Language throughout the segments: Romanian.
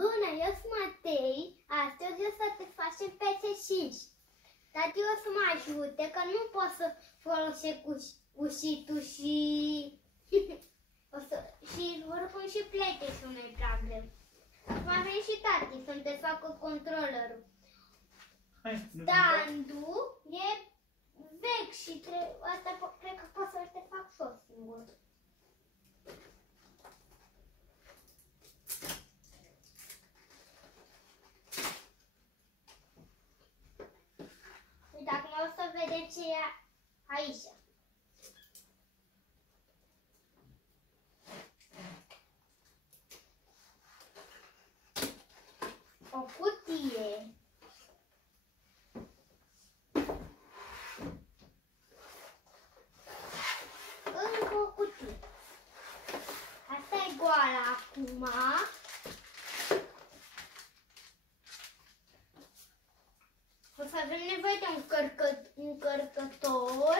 Bună, eu sunt Matei. Astăzi o să te facem PS5. Tati o să mă ajute, că nu pot să folosesc cușitul și... și oricum și PlayStation nu e prea greu. Acum a venit și tati să-mi desfacă controllerul. Standul e vechi și asta cred că pot să te fac și eu singur. Uite, acum o să vedem ce e aici. O cutie. Încă o cutie. Asta e goală acum. O să avem nevoie de un încărcător.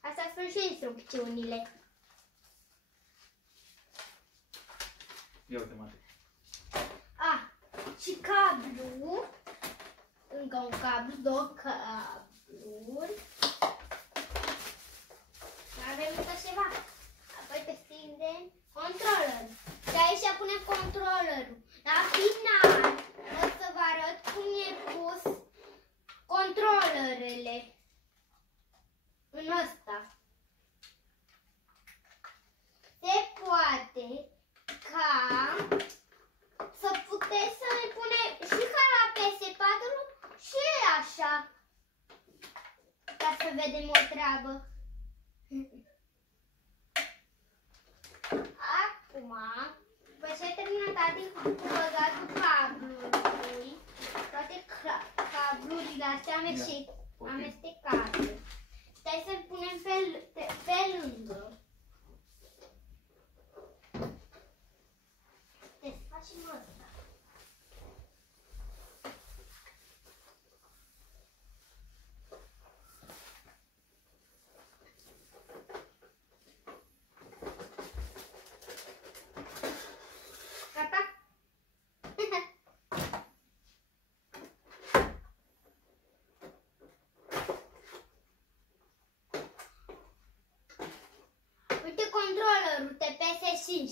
Astea sunt și instrucțiunile. Ia uite, mare. Și cablu. Încă un cablu, două cabluri. Avem încă ceva. Apoi destindem controllerul. Și aici punem controllerul. La final o să vă arăt cum e pus controllerele în ăsta. Se poate ca să puteți să ne punem și ca la PS4 și așa. Ca să vedem o treabă. Acum, după ce ai terminat tati cu băgatul cablului, toate cablurile astea amestecate, stai să-l punem pe lângă. Desfacem ăsta. Uite controllerul de PS5.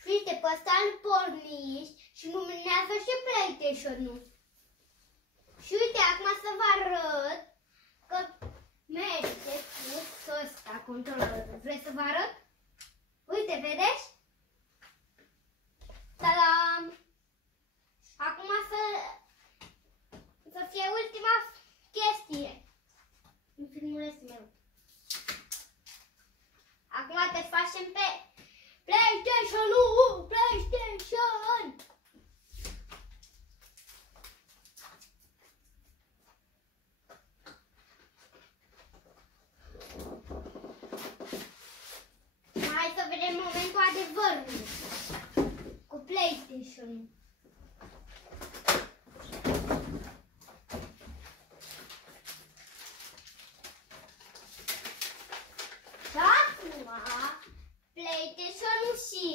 Și uite, pe ăsta îl porniști și luminează și PlayStation-ul. Și uite, acum să vă arăt că merge cu ăsta controllerul. Vrei să vă arăt? Uite, vedeți? Ta-dam! Acum să fie ultima chestie în filmulețul meu. Acum te facem pe PlayStation-ul! PlayStation! Hai să vedem momentul adevărului cu PlayStation-ul. Și acum PlayStation-ul și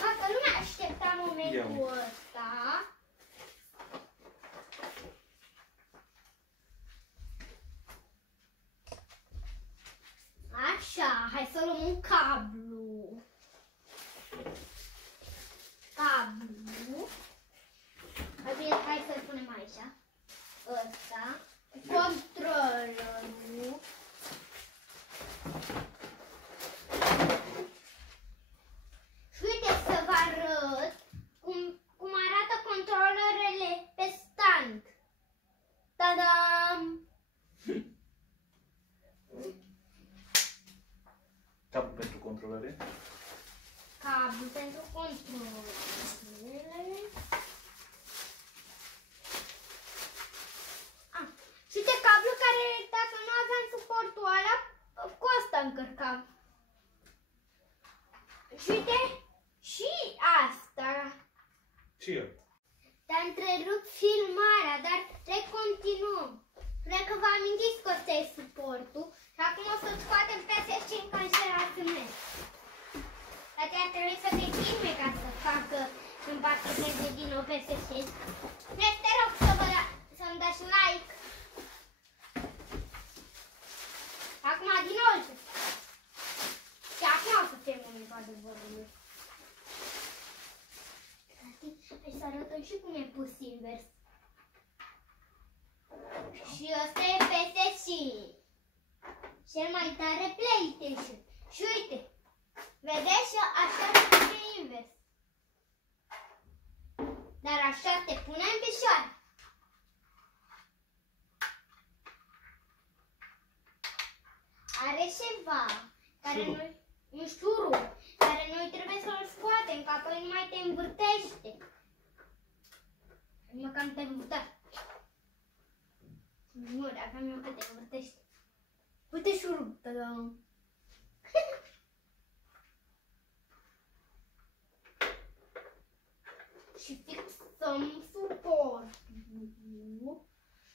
toată lumea aștepta momentul ăsta. Așa, hai să luăm un cablu. Hai să-l punem aici. Ăsta. Controllerul. Și uite să vă arăt cum arată controllerele pe stand. Ta-dam! Cablu pentru controlere. Cablu pentru controlere. Și uite cablu care, dacă nu aveam suportul ăla, cu ăsta încărcam. Și uite, și asta. Și eu. Te-a întrerupt filmarea, dar recontinuăm. să merge din nou peste șit. Deci te rog să-mi dați like. Acum din nou. Și acum o să fie momentul adevărului. Hai să arătăm și cum e pus invers. Și ăsta e PS5. Cel mai tare PlayStation. Și uite, vedeți și așa e invers. Dar așa te pune în picioare. Are ceva care noi, un șurub, care noi trebuie să-l scoatem, că apoi nu mai te învârtește. Măcar nu te învârtește. Nu, dacă mi-o că te învârtește. Uite șurub, tădăm. Și fixăm suportul.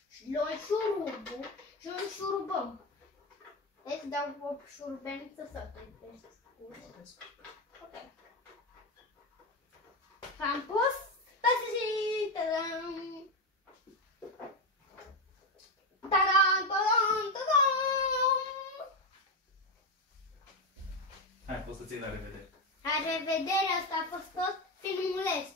Și luăm șurubul și îl șurubăm. Deci dau o șurubeniță să te descurci. Ok. Am pus. Ta-da-da-da-da-da. Ta-da-da-da-da-da. Hai, poți să ții la revedere. La revedere, asta a fost tot filmuleț.